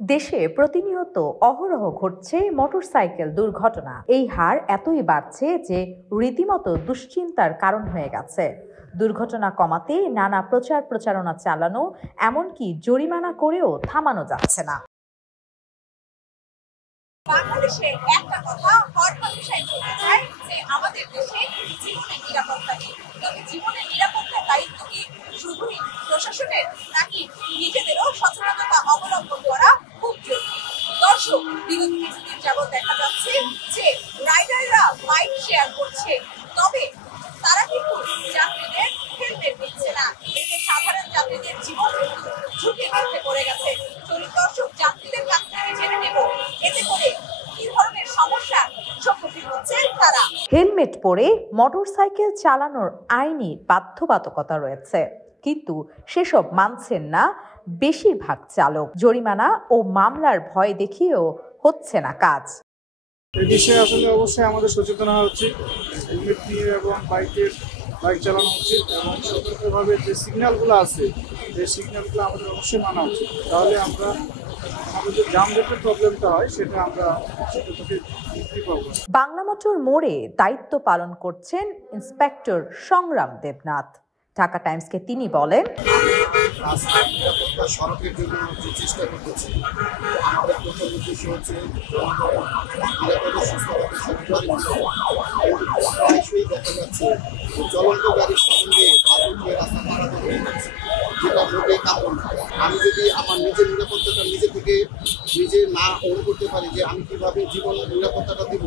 দেশে প্রতিনিয়ত অহরহ ঘটছে মোটরসাইকেল দুর্ঘটনা। এই হার এতই বাড়ছে যে রীতিমতো দুশ্চিন্তার কারণ হয়ে গেছে। দুর্ঘটনা কমাতে নানা প্রচারণা চালানো, এমনকি জরিমানা করেও থামানো যাচ্ছে না। বাংলাদেশে একটা কথা হরহামেশাই বলতে চাই যে আমাদের দেশে জীবনের নিরাপত্তা নেই। তবে জীবনের নিরাপত্তার দায়িত্ব কি শুধুই প্রশাসনের, নাকি নিজেদেরও সচেতনতা অবলম্বন করা খুব জরুরি? দর্শক, বিগত কিছুদিন যাবৎ দেখা যাচ্ছে যে রাইডাররা বাইক শেয়ার করছে, তবে তারা কিন্তু যাত্রীদের হেলমেট দিচ্ছে না। এতে সাধারণ যাত্রীদের জীবন ঝুঁকির মধ্যে পড়ে গেছে। চলুন দর্শক, যাত্রীদের কাছ থেকে জেনে নেব এতে করে কি ধরনের সমস্যার সম্মুখীন হচ্ছে তারা। হেলমেট পরে মোটরসাইকেল চালানোর আইনি বাধ্যবাধকতা রয়েছে, কিন্তু সেসব মানছেন না বেশিরভাগ চালক। জরিমানা ও মামলার ভয় দেখিয়েও হচ্ছে না কাজ। এই বিষয়ে আসলে অবশ্যই আমাদের সচেতন হওয়া উচিত। হেলমেট নিয়ে এবং বাইক চালানো উচিত এবং সতর্কভাবে যে সিগন্যালগুলো আছে সেই সিগন্যালগুলো আমাদের অবশ্যই মানা উচিত। তাহলে আমাদের যে যানজটের প্রবলেমটা হয় সেটা আমরা পাবো। বাংলা মোটর মোড়ে দায়িত্ব পালন করছেন ইন্সপেক্টর সংগ্রাম দেবনাথ। ঢাকা টাইমসকে তিনি বলেন, সড়কের জন্য যে চেষ্টা করতেছি, আমাদের প্রথম উদ্দেশ্য হচ্ছে প্রায়শই দেখা যাচ্ছে চলন্ত গাড়ির সঙ্গে রাস্তা পারাপার হয়ে যাচ্ছে, যেটা মোটেই কাম্য না। আমি যদি আমার নিজের নিরাপত্তাটা নিজে না অন করতে পারি যে আমি কিভাবে জীবনের নিরাপত্তাটা দিব,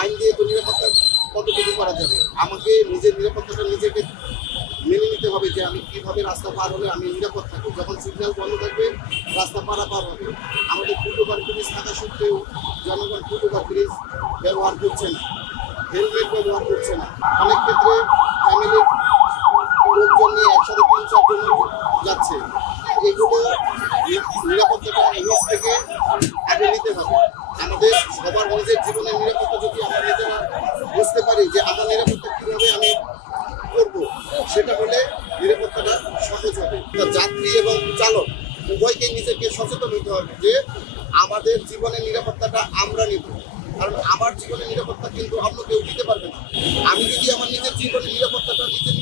আইন দিয়ে তো নিরাপত্তা কতটুকু করা যাবে? আমাকে নিজের নিরাপত্তাটা নিজেকে মেনে নিতে হবে যে আমি কিভাবে রাস্তা পার হলে আমি নিরাপদ থাকি। যখন সিগন্যাল বন্ধ থাকবে রাস্তা পারাপার হবে। আমাদের ফুটওভার ব্রিজ থাকা সত্ত্বেও জনগণ ফুটওভার ব্রিজ ব্যবহার করছে না, হেলমেট ব্যবহার করছে না। অনেক ক্ষেত্রে ফ্যামিলির লোকজন নিয়ে একসাথে 3-4 জন যাচ্ছে। এগুলো নিরাপত্তাটা নিজ থেকে আগে নিতে হবে। আমাদের সবার নিজের জীবনের নিরাপত্তা যদি আমরা নিজেরা বুঝতে পারি যে আমার নিরাপত্তা কীভাবে আমি করবো, সেটা হলে নিরাপত্তাটা সহজ হবে। যাত্রী এবং চালক উভয়কে নিজেকে সচেতন হতে হবে যে আমাদের জীবনের নিরাপত্তাটা আমরা নিব। কারণ আমার জীবনের নিরাপত্তা কিন্তু অন্য কেউ দিতে পারবে না। আমি যদি আমার নিজের জীবনের নিরাপত্তাটা নিজে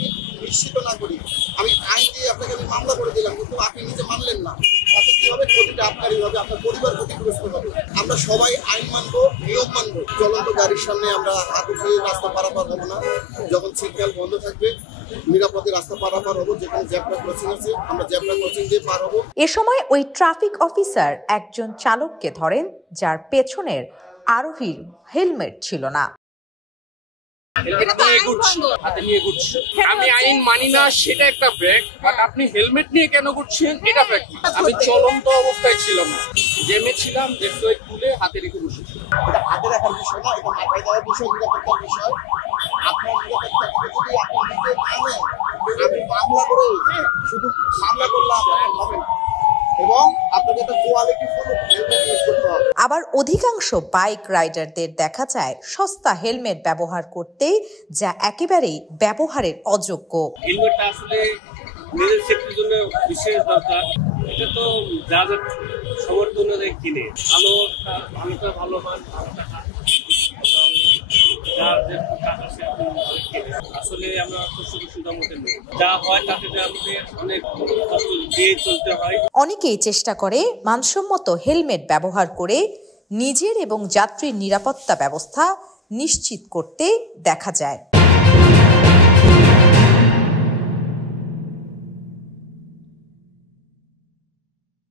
নিশ্চিত না করি, আমি আইন দিয়ে আপনাকে আমি মামলা করে দিলাম, কিন্তু আপনি নিজে মানলেন না, তাতে কি হবে? ক্ষতিটা আপনারই হবে, আপনার পরিবার ক্ষতিগ্রস্ত হবে। আমরা সবাই আইন মানবো, নিয়ম মানবো। চলন্ত গাড়ির সামনে আমরা হাত উঠিয়ে রাস্তা পারাপার হবো না। যখন সিগন্যাল বন্ধ থাকবে নিরাপদে রাস্তা পারাপার হবো। যেখানে জ্যাবরা ক্রসিং আছে আমরা জ্যাবরা ক্রসিং দিয়ে পার হবো। এ সময় ওই ট্রাফিক অফিসার একজন চালককে ধরেন যার পেছনের আরোহীর হেলমেট ছিল না। আমি আইন মানি না, সেটা একটা ফ্যাক্ট, বাট আপনি হেলমেট নিয়ে কেন ঘুরছেন এটা ফ্যাক্ট। আমি চলন্ত অবস্থায় ছিলাম না, জেমে ছিলাম, জেট তুলে হাতে রেখে বসেছি। এটা হাতে রাখার বিষয় না, এটা মাথায় দেওয়ার বিষয়, নিরাপত্তার বিষয়। আপনার নিরাপত্তা যদি আপনি নিজে মানেন, আপনি মামলা করে শুধু মামলা করলে আপনার হবে না, এবং আপনাকে একটা কোয়ালিটিফুল হেলমেট ইউজ করতে হবে। আবার অধিকাংশ বাইক রাইডারদের দেখা যায় সস্তা হেলমেট ব্যবহার করতে, যা একেবারেই ব্যবহারের অযোগ্য। হেলমেটটা আসলে নিজের সেফটির জন্য বিশেষ দরকার। এটা তো যা যা সমর্থন কিনে ভালোটা ভালো মান, আসলে আমরা যা হয় তাতে আমাদের অনেক কষ্ট দিয়ে চলতে হয়। অনেকেই চেষ্টা করে মানসম্মত হেলমেট ব্যবহার করে নিজের এবং যাত্রীর নিরাপত্তা ব্যবস্থা নিশ্চিত করতে দেখা যায়।